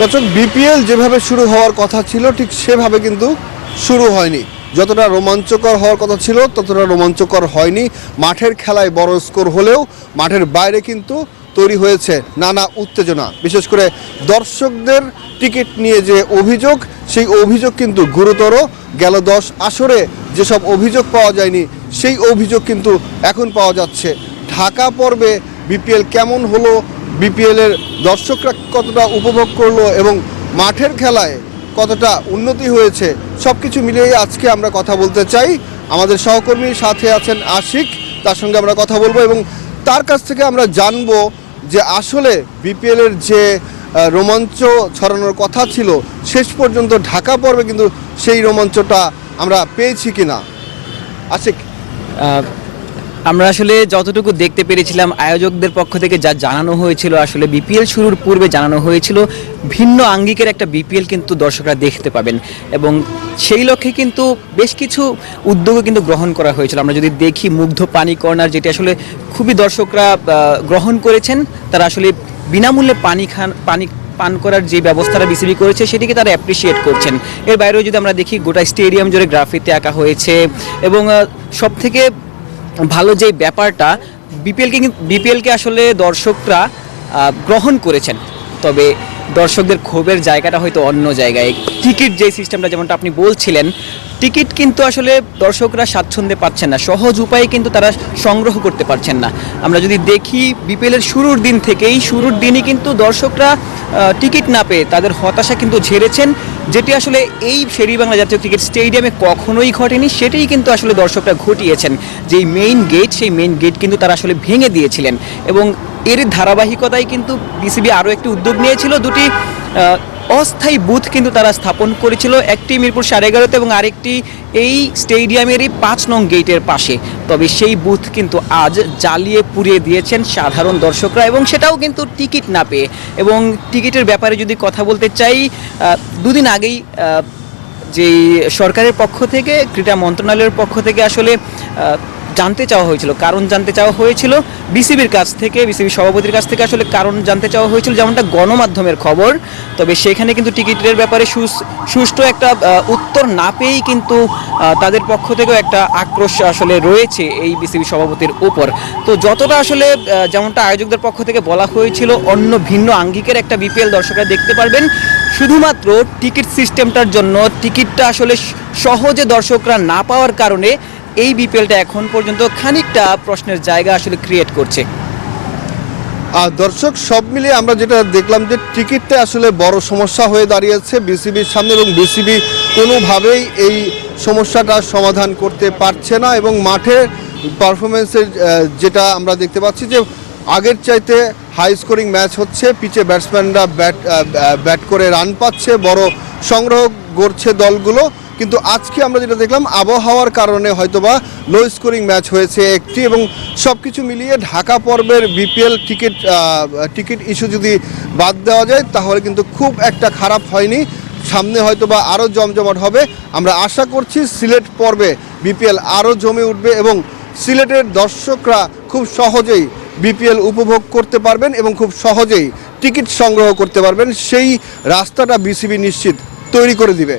দর্শক, বিপিএল যেভাবে শুরু হওয়ার কথা ছিল ঠিক সেভাবে কিন্তু শুরু হয়নি। যতটা রোমাঞ্চকর হওয়ার কথা ছিল ততটা রোমাঞ্চকর হয়নি। মাঠের খেলায় বড় স্কোর হলেও মাঠের বাইরে কিন্তু তৈরি হয়েছে নানা উত্তেজনা। বিশেষ করে দর্শকদের টিকিট নিয়ে যে অভিযোগ, সেই অভিযোগ কিন্তু গুরুতর। গেল 10 আসরে যেসব অভিযোগ পাওয়া যায়নি সেই অভিযোগ কিন্তু এখন পাওয়া যাচ্ছে। ঢাকা পর্বে বিপিএল কেমন হলো, বিপিএলের দর্শকরা কতটা উপভোগ করলো এবং মাঠের খেলায় কতটা উন্নতি হয়েছে, সব কিছু মিলিয়ে আজকে আমরা কথা বলতে চাই। আমাদের সহকর্মী সাথে আছেন আশিক, তার সঙ্গে আমরা কথা বলবো এবং তার কাছ থেকে আমরা জানবো যে আসলে বিপিএলের যে রোমাঞ্চ ছড়ানোর কথা ছিল শেষ পর্যন্ত ঢাকা পর্বে কিন্তু সেই রোমাঞ্চটা আমরা পেয়েছি কিনা। আশিক, আমরা আসলে যতটুকু দেখতে পেরেছিলাম আয়োজকদের পক্ষ থেকে যা জানানো হয়েছিল, আসলে বিপিএল শুরুর পূর্বে জানানো হয়েছিল ভিন্ন আঙ্গিকের একটা বিপিএল কিন্তু দর্শকরা দেখতে পাবেন এবং সেই লক্ষ্যে কিন্তু বেশ কিছু উদ্যোগও কিন্তু গ্রহণ করা হয়েছিল। আমরা যদি দেখি মুগ্ধ পানি কর্নার, যেটি আসলে খুবই দর্শকরা গ্রহণ করেছেন। তারা আসলে বিনামূল্যে পানি পান করার যে ব্যবস্থাটা বিসিবি করেছে সেটিকে তারা অ্যাপ্রিসিয়েট করছেন। এর বাইরেও যদি আমরা দেখি গোটা স্টেডিয়াম জুড়ে গ্রাফিতি আঁকা হয়েছে এবং সবথেকে ভালো যে ব্যাপারটা, বিপিএলকে আসলে দর্শকরা গ্রহণ করেছেন। তবে দর্শকদের ক্ষোভের জায়গাটা হয়তো অন্য জায়গায়। টিকিট যে সিস্টেমটা যেমনটা আপনি বলছিলেন, টিকিট কিন্তু আসলে দর্শকরা স্বাচ্ছন্দ্যে পাচ্ছেন না, সহজ উপায়ে কিন্তু তারা সংগ্রহ করতে পারছেন না। আমরা যদি দেখি বিপিএলের শুরুর দিনই কিন্তু দর্শকরা টিকিট না পেয়ে তাদের হতাশা কিন্তু ঝেড়েছেন, যেটি আসলে এই শেরেবাংলা জাতীয় ক্রিকেট স্টেডিয়ামে কখনোই ঘটেনি। সেটাই কিন্তু আসলে দর্শকরা ঘটিয়েছেন। যেই মেইন গেট, সেই মেইন গেট কিন্তু তারা আসলে ভেঙে দিয়েছিলেন এবং এর ধারাবাহিকতায় কিন্তু বিসিবি আরও একটি উদ্যোগ নিয়েছিল। দুটি অস্থায়ী বুথ কিন্তু তারা স্থাপন করেছিল, একটি মিরপুর 11.5-তে এবং আরেকটি এই স্টেডিয়ামেরই 5 নং গেটের পাশে। তবে সেই বুথ কিন্তু আজ জ্বালিয়ে পুড়িয়ে দিয়েছেন সাধারণ দর্শকরা এবং সেটাও কিন্তু টিকিট না পেয়ে। এবং টিকিটের ব্যাপারে যদি কথা বলতে চাই, দুদিন আগেই যেই সরকারের পক্ষ থেকে, ক্রীড়া মন্ত্রণালয়ের পক্ষ থেকে আসলে জানতে চাওয়া হয়েছিল বিসিবির কাছ থেকে, বিসিবি সভাপতির কাছ থেকে আসলে কারণ জানতে চাওয়া হয়েছিল, যেমনটা গণমাধ্যমের খবর। তবে সেখানে কিন্তু টিকিটের ব্যাপারে সুষ্ঠু একটা উত্তর না পেয়েই কিন্তু তাদের পক্ষ থেকেও একটা আক্রোশ আসলে রয়েছে এই বিসিবি সভাপতির উপর। তো যতটা আসলে যেমনটা আয়োজকদের পক্ষ থেকে বলা হয়েছিল অন্য ভিন্ন আঙ্গিকের একটা বিপিএল দর্শকরা দেখতে পারবেন, শুধুমাত্র টিকিট সিস্টেমটার জন্য টিকিটটা আসলে সহজে দর্শকরা না পাওয়ার কারণে এই বিপিএলটা এখন পর্যন্ত খানিকটা প্রশ্নের জায়গা আসলে ক্রিয়েট করছে। আর দর্শক, সব মিলিয়ে আমরা যেটা দেখলাম যে টিকিটটা আসলে বড় সমস্যা হয়ে দাঁড়িয়েছে বিসিবির সামনে এবং বিসিবি কোনোভাবেই এই সমস্যাটা সমাধান করতে পারছে না এবং মাঠে পারফরমেন্সের যেটা আমরা দেখতে পাচ্ছি যে আগের চাইতে হাই স্কোরিং ম্যাচ হচ্ছে, পিচে ব্যাটসম্যানরা ব্যাট করে রান পাচ্ছে, বড় সংগ্রহ করছে দলগুলো। কিন্তু আজকে আমরা যেটা দেখলাম আবহাওয়ার কারণে হয়তোবা লো স্কোরিং ম্যাচ হয়েছে একটি এবং সব কিছু মিলিয়ে ঢাকা পর্বের বিপিএল টিকিট ইস্যু যদি বাদ দেওয়া যায় তাহলে কিন্তু খুব একটা খারাপ হয়নি। সামনে হয়তোবা আরও জমজমাট হবে। আমরা আশা করছি সিলেট পর্বে বিপিএল আরও জমে উঠবে এবং সিলেটের দর্শকরা খুব সহজেই বিপিএল উপভোগ করতে পারবেন এবং খুব সহজেই টিকিট সংগ্রহ করতে পারবেন। সেই রাস্তাটা বিসিবি নিশ্চিত তৈরি করে দিবে।